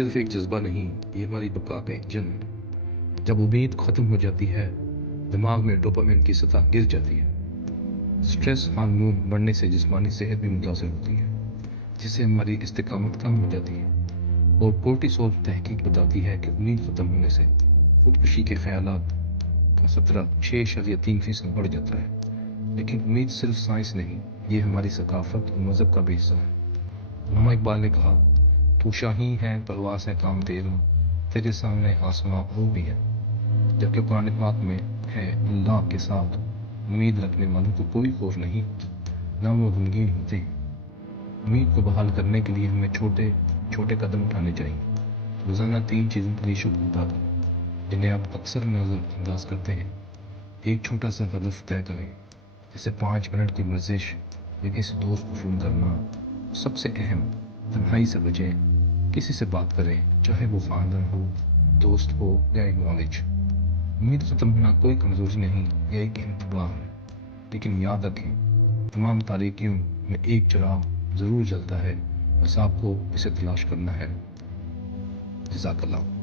صرف ایک جذبہ نہیں، یہ ہماری بقا کا انجن ہے۔ جب امید ختم ہو جاتی ہے، دماغ میں ڈوپامین کی سطح گر جاتی ہے۔ سٹریس ہارمون بڑھنے سے جسمانی صحت بھی متاثر ہوتی ہے، جس سے ہماری استقامت کم ہو جاتی ہے۔ اور کورٹیسول تحقیق بتاتی ہے کہ امید ختم ہونے سے خودکشی کے خیالات کا خطرہ 6.3% بڑھ جاتا ہے۔ لیکن امید صرف سائنس نہیں، یہ ہماری ثقافت اور مذہب کا بھی حصہ ہے۔ علامہ اقبال نے کہا، تو شاہی ہے پرواز ہے کام تیرا، تیرے سامنے آسماں وہ بھی ہے۔ جبکہ قرآن پاک میں ہے، اللہ کے ساتھ امید رکھنے والوں کو کوئی خوف نہیں ہوتا، نہ وہ غمگین ہوتے ہیں۔ امید کو بحال کرنے کے لیے ہمیں چھوٹے چھوٹے قدم اٹھانے چاہیے۔ روزانہ 3 چیزوں کے لیے شکر ادا کریں، جنہیں آپ اکثر نظر انداز کرتے ہیں۔ ایک چھوٹا سا ہدف طے کریں، جیسے 5 منٹ کی ورزش یا کسی دوست کو فون کرنا۔ سب سے اہم، تنہائی سے بچیں، کسی سے بات کریں، چاہے وہ خاندان ہو، دوست ہو یا ایک نالج۔ امید ختم ہونا کوئی کمزوری نہیں، یہ ایک انتباہ ہے۔ لیکن یاد رکھیں، تمام تاریکیوں میں ایک چراغ ضرور جلتا ہے، بس آپ کو اسے تلاش کرنا ہے۔ جزاک اللہ۔